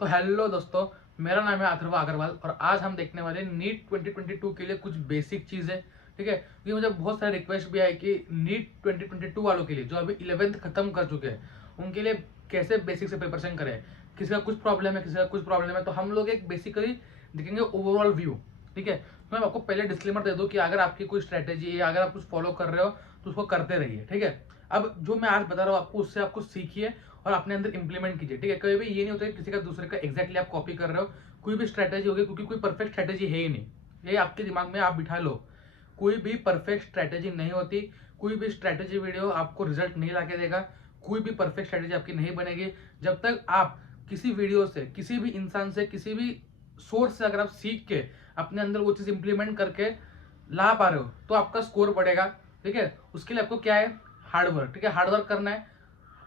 तो हेलो दोस्तों, मेरा नाम है अथर्व अग्रवाल और आज हम देखने वाले नीट 2022 के लिए कुछ बेसिक चीज़ें। ठीक है, क्योंकि मुझे बहुत सारे रिक्वेस्ट भी आए कि नीट 2022 वालों के लिए जो अभी 11th खत्म कर चुके हैं उनके लिए कैसे बेसिक से प्रिपरेशन करें। किसी का कुछ प्रॉब्लम है, किसी का कुछ प्रॉब्लम है, तो हम लोग एक बेसिकली देखेंगे ओवरऑल व्यू। ठीक है, तो मैं आपको पहले डिस्क्लेमर दे दूं कि अगर आपकी कोई स्ट्रैटेजी है, अगर आप कुछ फॉलो कर रहे हो तो उसको करते रहिए। ठीक है, अब जो मैं आज बता रहा हूँ आपको, उससे आपको सीखिए और अपने अंदर इंप्लीमेंट कीजिए। ठीक है, कभी भी ये नहीं होता कि किसी का दूसरे का एग्जैक्टली आप कॉपी कर रहे हो। कोई भी स्ट्रैटेजी होगी, क्योंकि कोई परफेक्ट स्ट्रैटेजी है ही नहीं, ये आपके दिमाग में आप बिठा लो। कोई भी परफेक्ट स्ट्रैटेजी नहीं होती। कोई भी स्ट्रैटेजी वीडियो आपको रिजल्ट नहीं लाके देगा। कोई भी परफेक्ट स्ट्रैटेजी आपकी नहीं बनेगी जब तक आप किसी वीडियो से, किसी भी इंसान से, किसी भी सोर्स से अगर आप सीख के अपने अंदर वो चीज इंप्लीमेंट करके ला पा रहे हो तो आपका स्कोर बढ़ेगा। ठीक है, उसके लिए आपको क्या है, हार्डवर्क। ठीक है, हार्डवर्क करना है,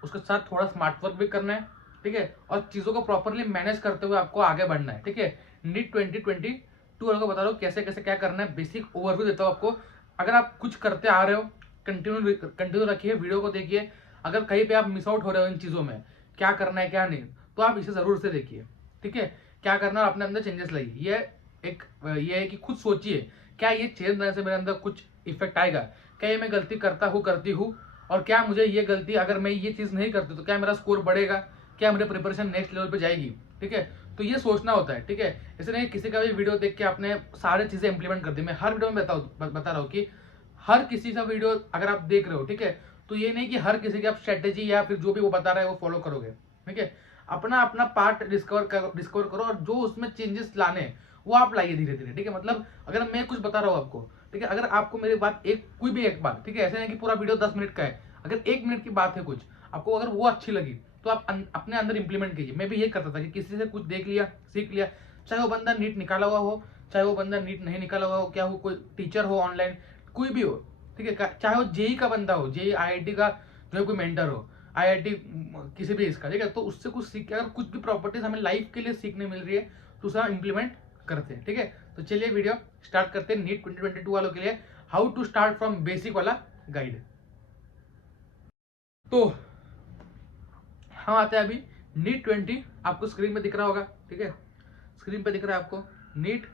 उसके साथ थोड़ा स्मार्ट वर्क भी करना है। ठीक है, और चीजों को प्रॉपरली मैनेज करते हुए आपको आगे बढ़ना है। ठीक है, नीट 2022 वालों को बता रहा हूँ कैसे कैसे क्या करना है, बेसिक ओवरव्यू देता हूँ आपको। अगर आप कुछ करते आ रहे हो, कंटिन्यू रखिए, वीडियो को देखिए। अगर कहीं पे आप मिस आउट हो रहे हो इन चीजों में, क्या करना है क्या नहीं, तो आप इसे जरूर से देखिए। ठीक है, क्या करना है, अपने अंदर चेंजेस लाइए। ये है कि खुद सोचिए, क्या ये चेंज लाने से मेरे अंदर कुछ इफेक्ट आएगा, क्या ये मैं गलती करती हूँ, और क्या मुझे ये गलती, अगर मैं ये चीज नहीं करती तो क्या मेरा स्कोर बढ़ेगा, क्या मेरी प्रिपरेशन नेक्स्ट लेवल पे जाएगी। ठीक है, तो ये सोचना होता है। ठीक है, ऐसे नहीं किसी का भी वीडियो देख के आपने सारी चीजें इंप्लीमेंट कर दी। मैं हर वीडियो में बता रहा हूँ कि हर किसी का वीडियो अगर आप देख रहे हो, ठीक है, तो ये नहीं कि हर किसी की आप स्ट्रेटेजी या फिर जो भी वो बता रहा है वो फॉलो करोगे। ठीक है, अपना अपना पार्ट डिस्कवर करो और जो उसमें चेंजेस लाने हैं, वो आप लाइए धीरे धीरे। ठीक है, मतलब अगर मैं कुछ बता रहा हूँ आपको, ठीक है, अगर आपको मेरी बात कोई भी एक बात, ठीक है, ऐसे नहीं कि पूरा वीडियो 10 मिनट का है, अगर 1 मिनट की बात है कुछ आपको, अगर वो अच्छी लगी तो आप अपने अंदर इंप्लीमेंट कीजिए। मैं भी ये करता था कि किसी से कुछ देख लिया, सीख लिया, चाहे वो बंदा नीट निकाला हुआ हो, चाहे वो बंदा नीट नहीं निकाला हुआ हो, क्या हो, कोई टीचर हो ऑनलाइन, कोई भी हो। ठीक है, चाहे वो जेई का बंदा हो, जेई आईआईटी का जो है कोई मेंटर हो, आईआईटी किसी भी इसका, ठीक है, तो उससे कुछ सीख के अगर कुछ भी प्रॉपर्टीज हमें लाइफ के लिए सीखने मिल रही है तो उसे हम इंप्लीमेंट करते हैं। ठीक है, तो चलिए वीडियो स्टार्ट करते हैं नीट 2022 वालों के लिए, how to start from basic वाला गाइड। तो हम आते हैं अभी नीट 20, आपको स्क्रीन पे दिख रहा होगा। ठीक है, स्क्रीन पे दिख रहा है आपको नीट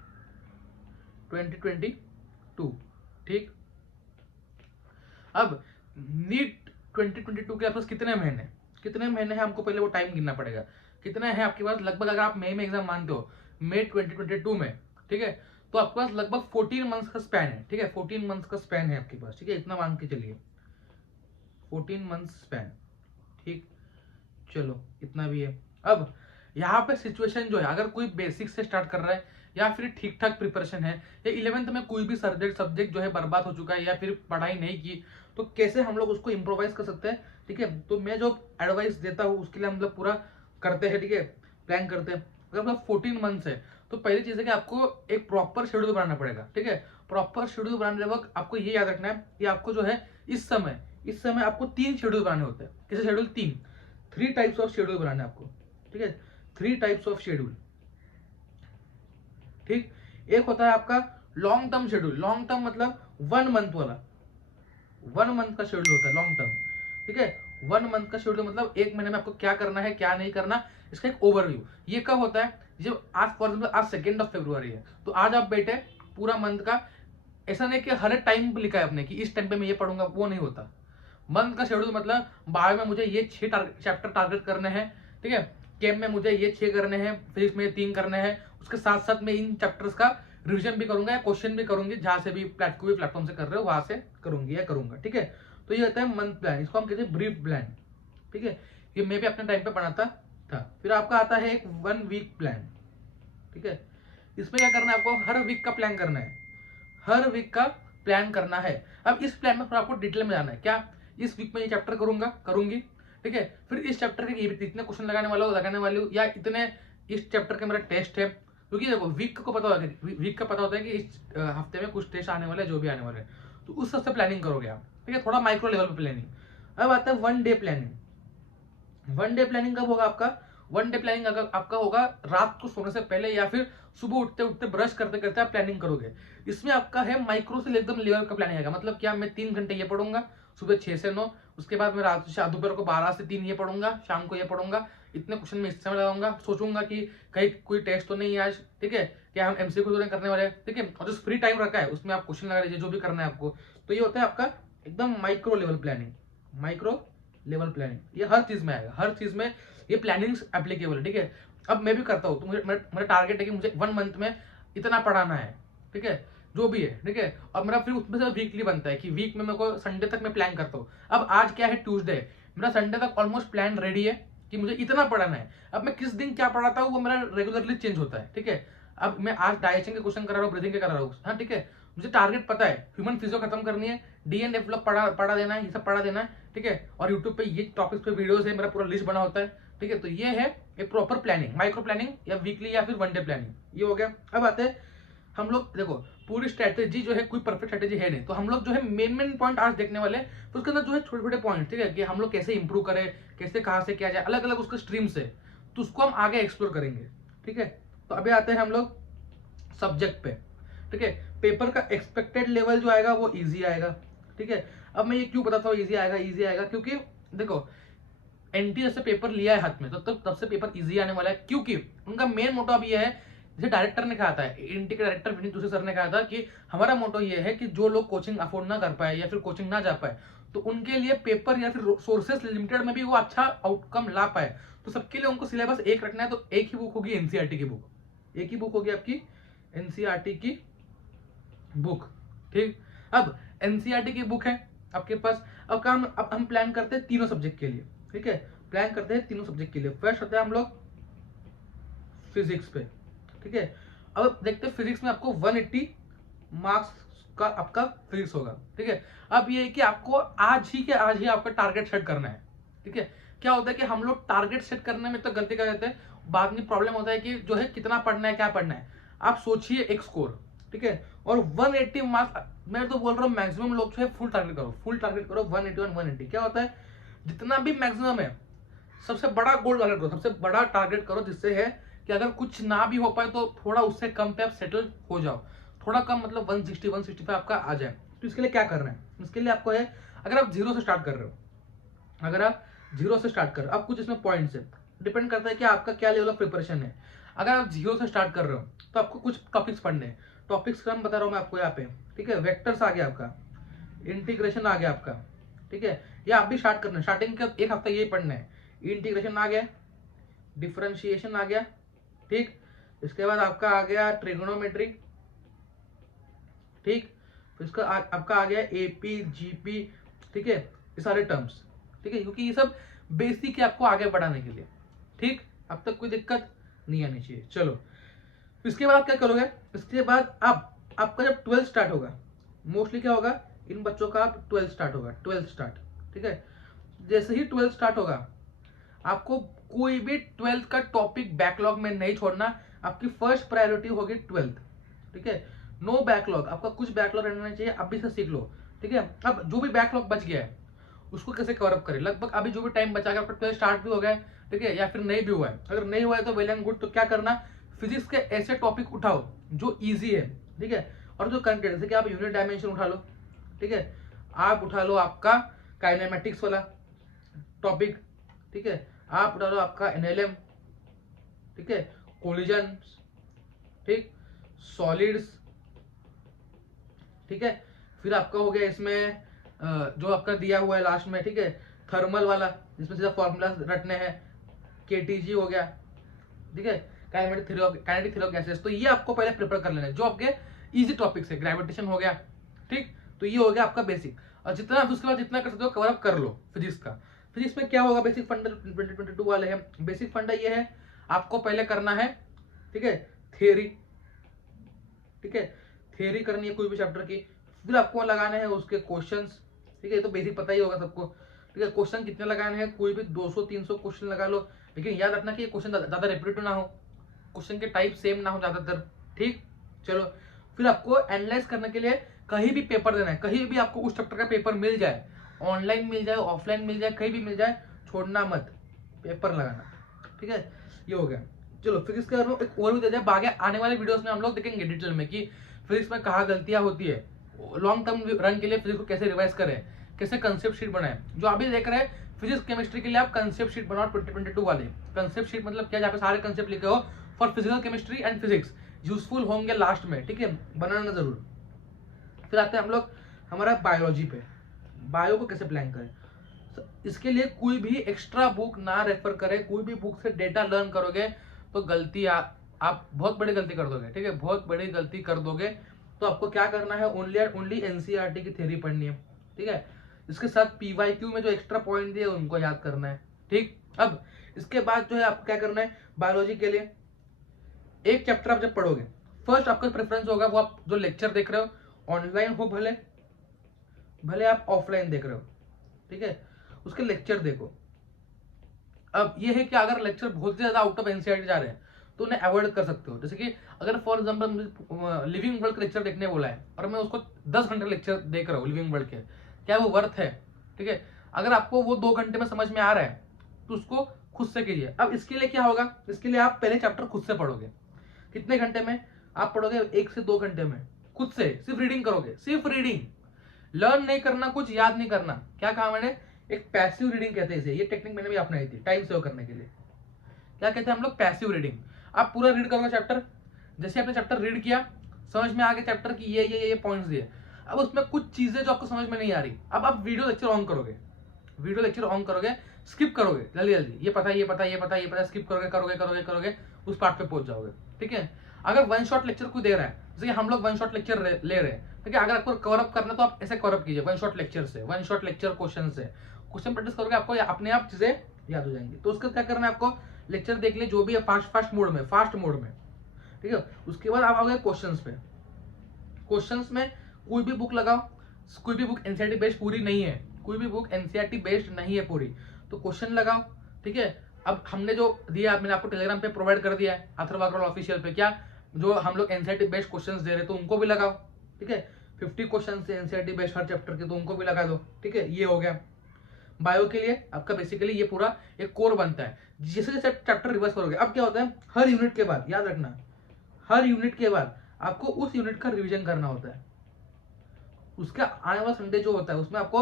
2022। ठीक, अब नीट 2022 के पास कितने महीने हैं, हमको पहले वो टाइम गिनना पड़ेगा। कितने हैं आपके पास, लगभग अगर आप मई में एग्जाम मानते हो, मई 2022 में, ठीक है, तो आपके पास लगभग 14 मंथ्स का स्पैन है। ठीक है, 14 मंथ्स का स्पैन है आपके पास। ठीक है, इतना मान के चलिए, 14 मंथ्स स्पैन। ठीक, चलो इतना भी है। अब यहाँ पे सिचुएशन जो है, अगर कोई बेसिक से स्टार्ट कर रहा है या फिर ठीक ठाक प्रिपरेशन है, या 11th में कोई भी सब्जेक्ट जो है बर्बाद हो चुका है या फिर पढ़ाई नहीं की, तो कैसे हम लोग उसको इम्प्रोवाइज कर सकते हैं। ठीक है, तो मैं जो एडवाइस देता हूँ उसके लिए हम लोग पूरा करते हैं। ठीक है, प्लान करते हैं। अगर मतलब 14 मंथ्स है तो पहली चीज है कि आपको एक प्रॉपर शेड्यूल बनाना पड़ेगा। ठीक है, प्रॉपर शेड्यूल बनाने वक्त आपको ये याद रखना है कि आपको जो है इस समय आपको 3 शेड्यूल बनाने होते हैं। कैसे शेड्यूल, 3 टाइप्स ऑफ शेड्यूल बनाने आपको। ठीक है, 3 टाइप्स ऑफ शेड्यूल। ठीक, एक होता है आपका long term schedule. Long term मतलब 1 मंथ वाला, 1 मंथ का शेड्यूल होता है लॉन्ग टर्म। ठीक है, 1 मंथ का शेड्यूल मतलब 1 महीने में आपको क्या करना है क्या नहीं करना, इसका एक ओवरव्यू। ये कब होता है, जब आज फॉर एग्जाम्पल आज 2 फरवरी है, तो आज आप बैठे पूरा मंथ का, ऐसा नहीं कि हर एक टाइम पे लिखा है आपने कि इस टाइम पे मैं ये पढ़ूंगा, वो नहीं होता। मंथ का शेड्यूल मतलब बायो में मुझे ये 6 चैप्टर टारगेट करने हैं। ठीक है, केम में मुझे ये 6 करने हैं, फिजिक्स में ये 3 करने हैं। उसके साथ साथ मैं इन चैप्टर्स का रिवीजन भी करूंगा या क्वेश्चन भी करूंगी, जहां से भी प्लेटफॉर्म से कर रहे हो वहां से करूंगी या करूंगा। ठीक है, तो ये होता है मंथ प्लान, इसको हम कहते हैं ब्रीफ प्लान। ठीक है, ये मैं भी अपने टाइम पे बनाता था। फिर आपका आता है एक 1 वीक प्लान। ठीक है, इसमें क्या करना है, आपको हर वीक का प्लान करना है, हर वीक का प्लान करना है। अब इस प्लान में थोड़ा आपको डिटेल में जाना है, क्या इस वीक में ये चैप्टर करूंगी। ठीक है, फिर इस चैप्टर के इतने क्वेश्चन लगाने वाले हो, या इतने इस चैप्टर के मेरा टेस्ट है। क्योंकि देखो वीक को पता होता है, वीक का पता होता है कि इस हफ्ते में कुछ टेस्ट आने वाले हैं, जो भी आने वाले हैं, तो उस सबसे प्लानिंग करोगे आप। ठीक है, थोड़ा माइक्रो लेवल पे प्लानिंग। अब आता है 1 डे प्लानिंग। 1 डे प्लानिंग कब होगा आपका, 1 डे प्लानिंग अगर आपका होगा रात को सोने से पहले या फिर सुबह उठते उठते ब्रश करते करते आप प्लानिंग करोगे। इसमें आपका है माइक्रो से एकदम लेवल का प्लानिंग आएगा। मतलब क्या, मैं 3 घंटे ये पढ़ूंगा, सुबह 6 से 9, उसके बाद मैं रात दोपहर को 12 से 3 ये पढ़ूंगा, शाम को ये पढ़ूंगा, इतने क्वेश्चन में इस समय लगाऊंगा, सोचूंगा कि कहीं कोई टेस्ट तो नहीं है आज, ठीक है, क्या हम एमसीक्यू तो नहीं करने वाले, ठीक है, और जो फ्री टाइम रखा है उसमें आप क्वेश्चन लगा लीजिए जो भी करना है आपको। तो ये होता है आपका एकदम micro level planning, micro level planning, ये हर चीज में आएगा, हर चीज में ये प्लानिंग एप्लीकेबल है, ठीक है। अब मैं भी करता हूँ, तो मेरा टारगेट है कि मुझे 1 मंथ में इतना पढ़ाना है, ठीक है, जो भी है, ठीक है। और मेरा फिर उसमें से वीकली बनता है कि वीक में मेरे को संडे तक मैं प्लान करता हूँ। अब आज क्या है, ट्यूसडे, मेरा संडे तक ऑलमोस्ट प्लान रेडी है कि मुझे इतना पढ़ाना है। अब मैं किस दिन क्या पढ़ाता हूँ वो मेरा रेगुलरली चेंज होता है, ठीक है। अब मैं आज डाइजेशन के क्वेश्चन कर रहा हूँ, ब्रीदिंग के कर रहा हूँ, हाँ ठीक है। मुझे टारगेट पता है, ह्यूमन फिजियो खत्म करनी है, डीएनएफ लोग पढ़ा देना है, ये सब पढ़ा देना है, ठीक है। और यूट्यूब पे ये टॉपिक्स पे वीडियोस है, मेरा पूरा लिस्ट बना होता है, ठीक है। तो ये है एक प्रॉपर प्लानिंग, माइक्रो प्लानिंग या वीकली या फिर 1 डे प्लानिंग, ये हो गया। अब आते हैं हम लोग, देखो पूरी स्ट्रेटेजी जो है कोई परफेक्ट स्ट्रेटेजी है नहीं, तो हम लोग जो है मेन पॉइंट आज देखने वाले हैं, तो उसके अंदर जो है छोटे छोटे पॉइंट, ठीक है, कि हम लोग कैसे इंप्रूव करें, कैसे कहाँ से किया जाए, अलग अलग उसके स्ट्रीम से, तो उसको हम आगे एक्सप्लोर करेंगे, ठीक है। तो अभी आते हैं हम लोग सब्जेक्ट पे, ठीक है। पेपर का एक्सपेक्टेड लेवल जो आएगा वो इजी आएगा, ठीक है। अब मैं ये क्यों बताता हूँ इजी आएगा, क्योंकि देखो एनटीए से पेपर लिया है हाथ में, तो तब से पेपर इजी आने वाला है, क्योंकि उनका मेन मोटो अब ये है, जैसे डायरेक्टर ने कहा था, एनटी के डायरेक्टर विनीत जोशी सर ने कहा था कि हमारा मोटो ये है कि जो लोग कोचिंग अफोर्ड ना कर पाए या फिर कोचिंग ना जा पाए, तो उनके लिए पेपर या फिर सोर्सेस लिमिटेड में भी वो अच्छा आउटकम ला पाए, तो सबके लिए उनको सिलेबस एक रखना है। तो एक ही बुक होगी एनसीईआरटी की बुक, एक ही बुक होगी आपकी एनसीईआरटी की बुक, ठीक। अब एनसीईआरटी की बुक है आपके पास, अब हम प्लान करते हैं तीनों सब्जेक्ट के लिए, ठीक है, प्लान करते हैं तीनों सब्जेक्ट के लिए। फर्स्ट होता है हम लोग फिजिक्स पे, ठीक है। अब देखते हैं फिजिक्स में आपको 180 मार्क्स का आपका फिजिक्स होगा, ठीक है। अब ये है कि आपको आज ही आपका टारगेट सेट करना है, ठीक है। क्या होता है कि हम लोग टारगेट सेट करने में तो गलती कर देते हैं, बाद में प्रॉब्लम होता है कि जो है कितना पढ़ना है, क्या पढ़ना है। आप सोचिए एक स्कोर, ठीक है, और 180 मार्क्स, मैं तो बोल रहा हूँ मैक्सिमम लोग जो है फुल टारगेट करो 181 180। क्या होता है, जितना भी मैक्सिमम है सबसे बड़ा गोल टारगेट करो, सबसे बड़ा टारगेट करो, जिससे है कि अगर कुछ ना भी हो पाए तो थोड़ा उससे कम पे आप सेटल हो जाओ, थोड़ा कम मतलब 160 165 आपका आ जाए। तो इसके लिए क्या करना है, इसके लिए आपको है, अगर आप जीरो से स्टार्ट कर रहे हो, अब कुछ इसमें पॉइंट्स है, डिपेंड करता है कि आपका क्या लेवल ऑफ प्रिपरेशन है। अगर आप जीरो से स्टार्ट कर रहे हो तो आपको कुछ टॉपिक्स पढ़ने हैं, टॉपिक्स का मैं बता रहा हूँ मैं आपको यहाँ पे, ठीक है। वेक्टर्स आ गया आपका, इंटीग्रेशन आ गया आपका, ठीक है, या आप भी स्टार्ट करना है, स्टार्टिंग का एक हफ्ता यही पढ़ना है। इंटीग्रेशन आ गया, डिफरेंशिएशन आ गया, ठीक। इसके बाद आपका आ गया ट्रिगोनोमेट्री, ठीक। फिर इसका आपका आ गया एपी जीपी, ठीक है, ये सारे टर्म्स, ठीक है, क्योंकि ये सब बेसिक है आपको आगे बढ़ाने के लिए, ठीक। अब तक कोई दिक्कत नहीं आनी चाहिए। चलो इसके बाद क्या करोगे, इसके बाद अब आपका जब 12 स्टार्ट होगा, मोस्टली क्या होगा इन बच्चों का, अब 12 स्टार्ट होगा, 12 स्टार्ट, ठीक है। जैसे ही 12 स्टार्ट होगा आपको कोई भी 12th का टॉपिक बैकलॉग में नहीं छोड़ना, आपकी फर्स्ट प्रायोरिटी होगी 12th, ठीक है। नो बैकलॉग, आपका कुछ बैकलॉग रहना चाहिए, अभी से सीख लो, ठीक है। अब जो भी बैकलॉग बच गया है उसको कैसे कवर अप करें, लगभग अभी जो भी टाइम बचा है आपका 12 स्टार्ट भी हो गया है, ठीक है, या फिर नहीं भी हुआ है, अगर नहीं हुआ है तो वेल एंड गुड। तो क्या करना, फिजिक्स के ऐसे टॉपिक उठाओ जो ईजी है, ठीक है, और जो कंटेंट, जैसे कि आप यूनिट डायमेंशन उठा लो, ठीक है, आप उठा लो आपका काइनेमेटिक्स वाला टॉपिक, ठीक है, आप उठा लो आपका एनएलएम, ठीक है, कोलिजन, ठीक, सॉलिड्स, ठीक है। फिर आपका हो गया इसमें जो आपका दिया हुआ है लास्ट में, ठीक है, थर्मल वाला जिसमें सीधा फॉर्मूला रटने हैं, केटीजी हो गया, ठीक है, काइनेटिक थ्योरी ऑफ गैसेस। तो ये आपको पहले प्रिपेयर कर लेना है, जो आपके इजी टॉपिक्स है, ग्रेविटेशन हो गया, ठीक। तो ये हो गया आपका बेसिक, और जितना उसके बाद जितना कर सकते हो कवर अप कर लो फिजिक्स का। फिजिक्स में क्या होगा, बेसिक फंडा 2022 वाले हैं, बेसिक फंडा ये है आपको पहले करना है, ठीक है, थियरी, ठीक है, थियरी करनी है कोई भी चैप्टर की, फिर आपको लगाने हैं उसके क्वेश्चंस, ठीक है, तो बेसिक पता ही होगा सबको, ठीक है। क्वेश्चन कितने लगाने हैं, कोई भी 200-300 क्वेश्चन लगा लो, लेकिन याद रखना कि ये क्वेश्चन ज्यादा रिपीटेड ना हो, क्वेश्चन के टाइप सेम ना हो ज्यादातर, ठीक। चलो फिर आपको एनालाइज करने के लिए कहीं भी पेपर देना है, कहीं भी आपको उस चैप्टर का पेपर मिल जाए, ऑनलाइन मिल जाए, ऑफलाइन मिल जाए, कहीं भी मिल जाए, छोड़ना मत, पेपर लगाना, ठीक है। ये हो गया। चलो फिजिक्स के बारे में एक ओवरव्यू दे दिया, आगे आने वाले वीडियोस में हम लोग देखेंगे डिटेल में कि फिजिक्स में कहाँ गलतियां होती है, लॉन्ग टर्म रन के लिए फिजिक्स को कैसे रिवाइज करें, कैसे कंसेप्ट शीट बनाए। जो अभी देख रहे हैं फिजिक्स केमिस्ट्री के लिए आप कंसेप्ट शीट बनाओ 2022 वाले। कंसेप्ट शीट मतलब क्या, जहाँ पे सारे कंसेप्ट लिखे हो for physical chemistry and physics, useful होंगे लास्ट में, ठीक है, बनाना जरूर। फिर आते हैं हम लोग हमारा बायोलॉजी पे, बायो को कैसे प्लान करें। इसके लिए कोई भी एक्स्ट्रा बुक ना रेफर करें, कोई भी बुक से डेटा लर्न करोगे तो गलती आप बहुत बड़ी गलती कर दोगे, ठीक है, बहुत बड़ी गलती कर दोगे। तो आपको क्या करना है, ओनली एनसीईआरटी की थ्योरी पढ़नी है, ठीक है। इसके साथ पीवाईक्यू में जो एक्स्ट्रा पॉइंट दिए उनको याद करना है, ठीक। अब इसके बाद जो है आपको क्या करना है, बायोलॉजी के लिए एक चैप्टर आप जब पढ़ोगे, फर्स्ट आपका प्रेफरेंस होगा वो आप जो लेक्चर देख रहे हो ऑनलाइन हो भले भले आप ऑफलाइन देख रहे हो, ठीक है, उसके लेक्चर देखो। अब ये है कि अगर लेक्चर बहुत ज्यादा आउट ऑफ एनसीईआरटी जा रहे हैं तो उन्हें अवॉइड कर सकते हो। जैसे कि अगर फॉर एग्जांपल मुझे लिविंग वर्ल्ड का लेक्चर देखने बोला है और मैं उसको 10 घंटे लेक्चर देख रहा हूँ लिविंग वर्ल्ड के, क्या वो वर्थ है, ठीक है। अगर आपको वो 2 घंटे में समझ में आ रहा है तो उसको खुद से कीजिए। अब इसके लिए क्या होगा, इसके लिए आप पहले चैप्टर खुद से पढ़ोगे। कितने घंटे में आप पढ़ोगे, 1 से 2 घंटे में खुद से सिर्फ रीडिंग करोगे, सिर्फ रीडिंग, लर्न नहीं करना, कुछ याद नहीं करना। क्या कहा मैंने, एक पैसिव रीडिंग कहते हैं इसे, ये टेक्निक मैंने भी अपनाई थी टाइम सेव करने के लिए। क्या कहते हैं हम लोग, पैसिव रीडिंग। आप पूरा रीड करोगे चैप्टर, जैसे आपने चैप्टर रीड किया, समझ में आ गया चैप्टर की ये पॉइंट्स दिए, अब उसमें कुछ चीजें जो आपको समझ में नहीं आ रही, अब आप वीडियो लेक्चर ऑन करोगे, वीडियो लेक्चर ऑन करोगे, स्किप करोगे जल्दी जल्दी, ये पता स्किप करोगे, उस पार्ट पे पहुंच जाओगे, ठीक है। अगर वन शॉट लेक्चर कोई दे रहा है, जैसे हम लोग वन शॉट लेक्चर ले रहे हैं, ठीक है, अगर आपको कवर अप करना तो आप ऐसे कवर अप कीजिए वन शॉट लेक्चर से, वन शॉट लेक्चर क्वेश्चन से, क्वेश्चन प्रैक्टिस करोगे, आपको अपने आप चीजें याद हो जाएंगी। तो उसका क्या करना है, आपको लेक्चर देख लिए जो भी है फास्ट मोड में, ठीक है। उसके बाद आप आओगे क्वेश्चंस पे। क्वेश्चंस में कोई भी बुक लगाओ, कोई भी बुक एनसीईआरटी बेस्ड पूरी नहीं है, कोई भी बुक एनसीईआरटी बेस्ड नहीं है पूरी, तो क्वेश्चन लगाओ, ठीक है। अब हमने जो दिया, मैंने आपको टेलीग्राम पे प्रोवाइड कर दिया है अथर्व अग्रवाल ऑफिशियल पे, क्या जो हम लोग एनसीईआरटी बेस्ड क्वेश्चंस दे रहे हैं तो उनको भी लगाओ, ठीक है। 50 क्वेश्चन से एनसीईआरटी बेस्ड हर चैप्टर के, तो उनको भी लगा दो, ठीक है। ये हो गया बायो के लिए आपका, बेसिकली ये पूरा एक कोर बनता है। जैसे जैसे चैप्टर रिवर्स करोगे, अब क्या होता है, हर यूनिट के बाद, याद रखना, हर यूनिट के बाद आपको उस यूनिट का रिवीजन करना होता है। उसका आने वाला संडे जो होता है उसमें आपको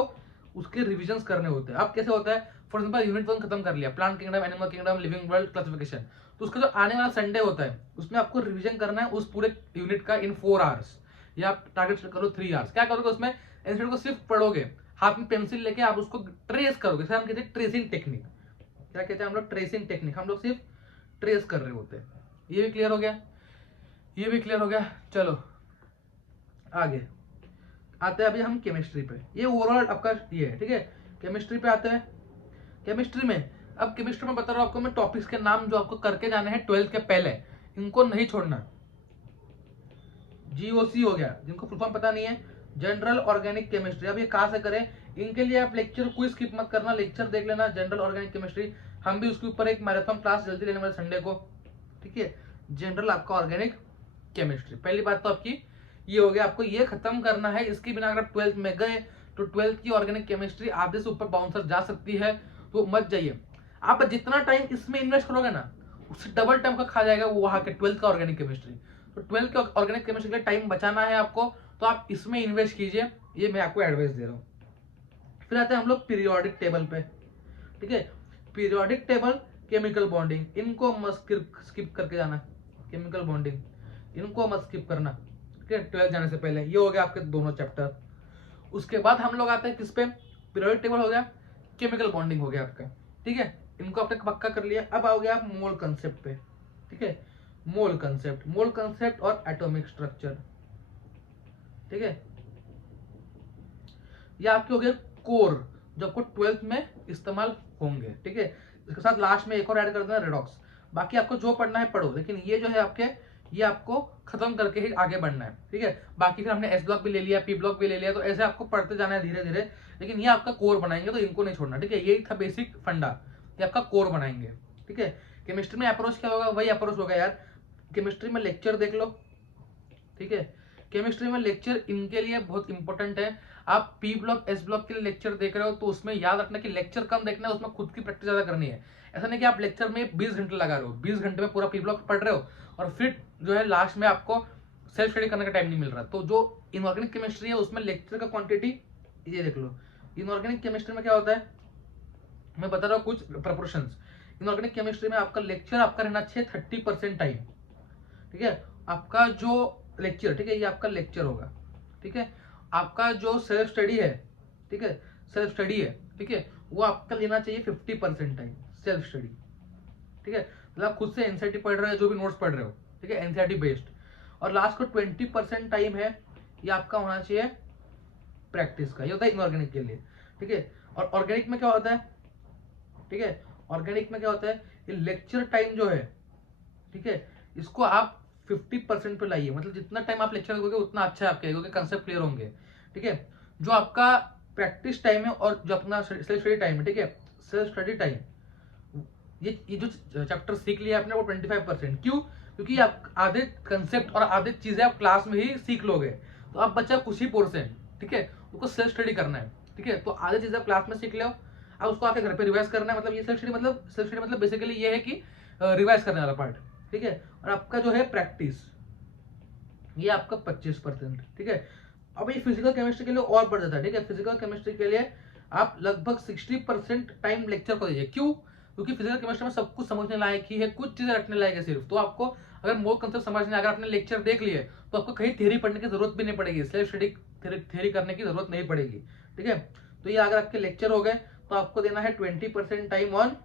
उसके रिविजन करने होते हैं। अब कैसे होता है, फॉर एग्जाम्पल यूनिट 1 खत्म कर लिया, plant kingdom, animal kingdom, living world, classification, तो उसका जो आने वाला संडे होता है उसमें आपको रिविजन करना है उस पूरे यूनिट का इन 4 आवर्स, या आप टारगेट करो 3 आवर्स। क्या करोगे उसमें, इंस्टेड को सिर्फ पढ़ोगे, हाथ में पेंसिल लेके आप उसको ट्रेस करोगे, सर हम कहते हैं ट्रेसिंग टेक्निक। क्या कहते हैं हम लोग, ट्रेसिंग टेक्निक, हम लोग सिर्फ ट्रेस कर रहे होते हैं। ये भी क्लियर हो गया, ये भी क्लियर हो गया। चलो आगे आते हैं अभी हम केमिस्ट्री पे, ये ओवरऑल आपका ये है, ठीक है। केमिस्ट्री पे आते हैं। केमिस्ट्री में, अब केमिस्ट्री में बता रहा हूं आपको मैं, टॉपिक्स के नाम जो आपको करके जाने हैं 12th के पहले, इनको नहीं छोड़ना। जीओसी हो गया, जिनको फुल फॉर्म पता नहीं है, जनरल ऑर्गेनिक केमिस्ट्री। अब ये कहां से करें, इनके लिए आप लेक्चर कोई स्किप मत करना, लेक्चर देख लेना जनरल ऑर्गेनिक केमिस्ट्री। हम भी उसके ऊपर एक मैराथन क्लास जल्दी लेने वाले संडे को, ठीक है। जनरल आपका ऑर्गेनिक केमिस्ट्री, पहली बात तो आपकी ये हो गया, आपको ये खत्म करना है। इसके बिना अगर आप 12th में गए तो 12th की ऑर्गेनिक केमिस्ट्री आधे से ऊपर बाउंसर जा सकती है, तो मत जाइए। आप जितना टाइम इसमें इन्वेस्ट करोगे ना, उससे डबल टाइम का खा जाएगा वो वहां के 12th का ऑर्गेनिक केमिस्ट्री। तो 12th के ऑर्गेनिक केमिस्ट्री के लिए टाइम बचाना है आपको, तो आप इसमें इन्वेस्ट कीजिए, ये मैं आपको एडवाइस दे रहा हूँ। फिर आते हैं हम लोग पीरियोडिक टेबल पे, ठीक है। पीरियोडिक टेबल, केमिकल बॉन्डिंग, इनको मत स्किप करके जाना, केमिकल बॉन्डिंग इनको मत स्किप करना, ठीक है, 12th जाने से पहले। ये हो गया आपके दोनों चैप्टर। उसके बाद हम लोग आते हैं किस पे, पीरियोडिक टेबल हो गया, केमिकल बॉन्डिंग हो गया आपका, ठीक है, इनको आपने पक्का कर लिया। अब आओगे आप मोल कंसेप्ट पे, ठीक है, मोल कंसेप्ट और एटॉमिक स्ट्रक्चर, ठीक है। ये आपके हो गए कोर, जो आपको 12th में इस्तेमाल होंगे, ठीक है। इसके साथ लास्ट में एक और ऐड कर देना, रेडॉक्स। बाकी आपको जो पढ़ना है पढ़ो, लेकिन ये जो है आपके, ये आपको खत्म करके ही आगे बढ़ना है, ठीक है। बाकी फिर हमने एस ब्लॉक भी ले लिया, पी ब्लॉक भी ले लिया, तो ऐसे आपको पढ़ते जाना है धीरे धीरे, लेकिन ये आपका कोर बनाएंगे, तो इनको नहीं छोड़ना, ठीक है। यही था बेसिक फंडा, ये आपका कोर बनाएंगे, ठीक है। केमिस्ट्री में अप्रोच क्या होगा, वही अप्रोच होगा यार। केमिस्ट्री में लेक्चर देख लो, ठीक है। केमिस्ट्री में लेक्चर इनके लिए बहुत इंपॉर्टेंट है। आप पी ब्लॉक एस ब्लॉक के लिए लेक्चर देख रहे हो तो उसमें याद रखना कि लेक्चर कम देखना है, उसमें खुद की प्रैक्टिस ज्यादा करनी है। ऐसा नहीं कि आप लेक्चर में 20 घंटे लगा रहे हो, 20 घंटे में पूरा पी ब्लॉक पढ़ रहे हो और फिर जो है लास्ट में आपको सेल्फ स्टडी करने का टाइम नहीं मिल रहा। तो जो इनऑर्गेनिक केमिस्ट्री है उसमें लेक्चर का क्वांटिटी ये देख लो। इनऑर्गेनिक केमिस्ट्री में क्या होता है, मैं बता रहा हूँ कुछ प्रपोर्शंस। इनऑर्गेनिक केमिस्ट्री में आपका लेक्चर आपका रहना चाहिए 30% टाइम, ठीक है। आपका जो लेक्चर, ठीक है, ये आपका लेक्चर होगा, ठीक है। आपका जो सेल्फ स्टडी है, ठीक है, सेल्फ स्टडी है, ठीक है, वो आपका लेना चाहिए 50% टाइम सेल्फ स्टडी, ठीक है। मतलब आप खुद से एनसीईआरटी पढ़ रहे हो, जो भी नोट्स पढ़ रहे हो, ठीक है, एनसीईआरटी बेस्ड। और लास्ट को 20% टाइम है, ये आपका होना चाहिए प्रैक्टिस का। ये होता है इनऑर्गेनिक के लिए, ठीक है। और ऑर्गेनिक में क्या होता है, ठीक है, ऑर्गेनिक में क्या होता है, ये लेक्चर टाइम जो है, ठीक है, इसको आप 50% पे लाइए। मतलब जितना टाइम आप लेक्चर दोगे उतना अच्छा है आपके, क्योंकि कंसेप्ट क्लियर होंगे, ठीक है। जो आपका प्रैक्टिस टाइम है और जो अपना सेल्फ स्टडी टाइम है, ठीक है, सेल्फ स्टडी टाइम, ये जो चैप्टर सीख लिया आपने वो 25%। क्यों? क्योंकि आप आधे कंसेप्ट और आधे चीजें आप क्लास में ही सीख लोगे, तो आप बच्चा कुछ ही पोर्शन, ठीक है, उसको सेल्फ स्टडी करना है, ठीक है। तो आधे चीजें आप क्लास में सीख लो, अब उसको आके घर पे रिवाइज करना है। मतलब ये सेल्फ स्टडी मतलब बेसिकली ये है कि रिवाइज करने वाला पार्ट, ठीक है। और आपका जो है प्रैक्टिस, ये आपका 25%, ठीक है। अब ये फिजिकल केमिस्ट्री के लिए और बढ़ जाता है, ठीक है। फिजिकल केमिस्ट्री के लिए आप लगभग 60% टाइम लेक्चर को दीजिए। क्यों? क्योंकि फिजिकल केमिस्ट्री में सब कुछ समझने लायक ही है, कुछ चीजें रटने लायक है सिर्फ। तो आपको अगर मोर कंसेप्ट समझने, अगर आपने लेक्चर देख लिए तो आपको कहीं थ्योरी पढ़ने की जरूरत भी नहीं पड़ेगी, सेल्फ स्टडी थ्योरी करने की जरूरत नहीं पड़ेगी, ठीक है। तो ये अगर आपके लेक्चर हो गए तो आपको देना है 20% टाइम ऑन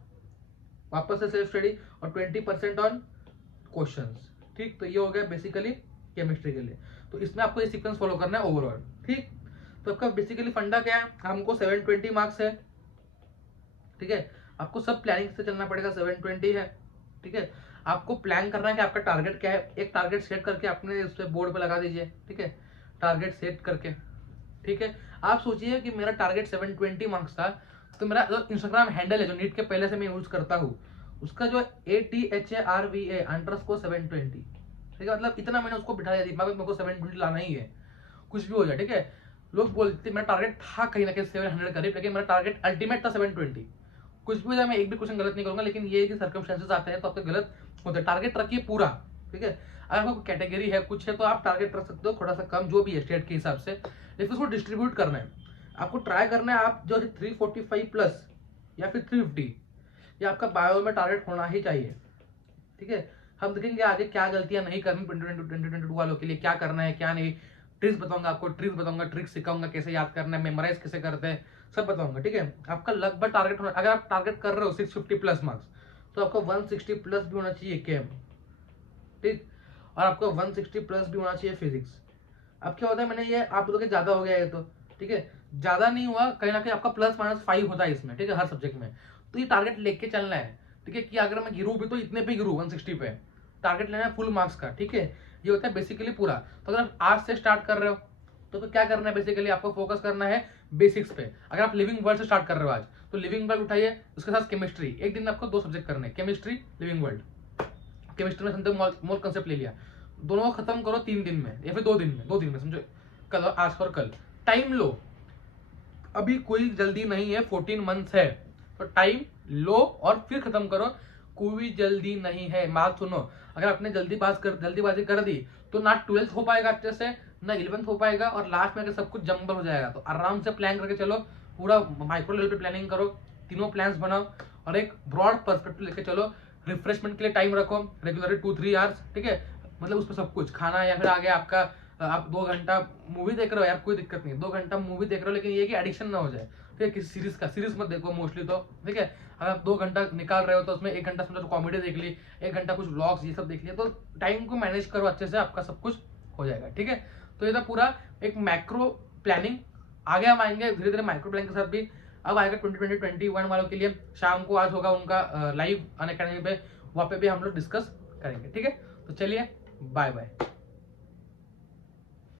वापस से सेल्फ स्टडी और 20% ऑन क्वेश्चंस, ठीक। तो ये हो गया बेसिकली केमिस्ट्री के लिए। तो इसमें आपको ये सीक्वेंस फॉलो करना है ओवरऑल, ठीक। तो आपका बेसिकली फंडा क्या है, हमको 720 मार्क्स है, ठीक है। आपको सब प्लानिंग से चलना पड़ेगा, 720 है, ठीक है। आपको प्लान करना है कि आपका टारगेट क्या है, एक टारगेट सेट करके अपने उस पे बोर्ड पे लगा दीजिए, ठीक है, टारगेट सेट करके, ठीक है। आप सोचिए कि मेरा टारगेट 720 मार्क्स था, तो मेरा जो इंस्टाग्राम हैंडल है जो नीट के पहले से मैं यूज करता हूँ, उसका जो ATHARVA अंडरस्कोर 720, ठीक है। मतलब इतना मैंने उसको बिठा दिया दिमाग में, मेरे को 720 लाना ही है, कुछ भी हो जाए, ठीक है। लोग बोलते मेरा टारगेट था कहीं ना कहीं 700 करीब, लेकिन मेरा टारगेट अल्टीमेट था 720। कुछ भी हो जाए मैं एक भी क्वेश्चन गलत नहीं करूंगा, लेकिन ये कि सर्कमस्टेंसेस आते हैं तो आपके गलत होते हैं। टारगेट रखिए पूरा, ठीक है। अगर आपको कैटेगरी है कुछ है तो आप टारगेट रख सकते हो थोड़ा सा कम, जो भी है स्टेट के हिसाब से, लेकिन उसको डिस्ट्रीब्यूट करना है। आपको ट्राई करना है आप जो 345 प्लस या फिर 350, ये आपका बायो में टारगेट होना ही चाहिए, ठीक है। हम देखेंगे आगे क्या गलतियां नहीं करनी 2022 वालों के लिए, क्या करना है क्या नहीं। ट्रिक्स बताऊंगा आपको, ट्रिक्स सिखाऊंगा कैसे याद करना है, मेमोराइज कैसे करते हैं, सब बताऊंगा, ठीक है। आपका लगभग टारगेट होना, अगर आप टारगेट कर रहे हो 650 प्लस मार्क्स, तो आपका 160 प्लस भी होना चाहिए केम, ठीक। और आपका 160 प्लस भी होना चाहिए फिजिक्स। अब क्या होता है, मैंने ये आप लोगों के ज्यादा हो गया है तो, ठीक है, ज्यादा नहीं हुआ, कहीं ना कहीं आपका +-5 होता है इसमें, ठीक है, हर सब्जेक्ट में। तो ये टारगेट लेके चलना है, ठीक है, कि अगर मैं गिरूँ भी तो इतने पे गिरूँ 160 पे, टारगेट लेना है फुल मार्क्स का, ठीक है। ये होता है बेसिकली पूरा। तो अगर आप आज से स्टार्ट कर रहे हो तो क्या करना है, बेसिकली आपको फोकस करना है बेसिक्स पे। अगर आप लिविंग वर्ल्ड से स्टार्ट कर रहे हो आज, तो लिविंग वर्ल्ड उठाइए, उसके साथ केमिस्ट्री, एक दिन में आपको 2 सब्जेक्ट करने हैं, केमिस्ट्री, लिविंग वर्ल्ड। केमिस्ट्री में समझो मोल कंसेप्ट ले लिया, दोनों को खत्म करो 3 दिन में या फिर 2 दिन में, 2 दिन में समझो, कल आज और कल टाइम लो। अभी कोई जल्दी नहीं है, 14 मंथ्स है, तो टाइम लो और फिर खत्म करो, कोई जल्दी नहीं है। बात सुनो, अगर आपने जल्दीबाजी कर दी तो ना 12th हो पाएगा अच्छे से, ना 11th हो पाएगा, और लास्ट में अगर सब कुछ जंबल हो जाएगा। तो आराम से प्लान करके चलो, पूरा माइक्रो लेवल पे प्लानिंग करो, तीनों प्लान्स बनाओ और एक ब्रॉड पर्सपेक्टिव लेके चलो। रिफ्रेशमेंट के लिए टाइम रखो रेगुलरली 2-3 आवर्स, ठीक है। मतलब उसमें सब कुछ खाना, या फिर आ गया आपका आप 2 घंटा मूवी देख रहे हो यार, कोई दिक्कत नहीं, 2 घंटा मूवी देख रहे हो, लेकिन ये कि एडिक्शन ना हो जाए, ठीक है। किसी सीरीज मत देखो मोस्टली, तो ठीक है। अगर आप 2 घंटा निकाल रहे हो तो उसमें 1 घंटा समझो कॉमेडी देख ली, 1 घंटा कुछ व्लॉग्स ये सब देख लिया, तो टाइम को मैनेज करो अच्छे से, आपका सब कुछ हो जाएगा, ठीक है। तो ये था पूरा एक मैक्रो प्लानिंग। आगे हम आएंगे धीरे धीरे माइक्रो प्लानिंग के साथ भी। अब आएगा 2020-21 वालों के लिए, शाम को आज होगा उनका लाइव अनअकैडमी पे, वहाँ पे भी हम लोग डिस्कस करेंगे, ठीक है। तो चलिए, बाय बाय।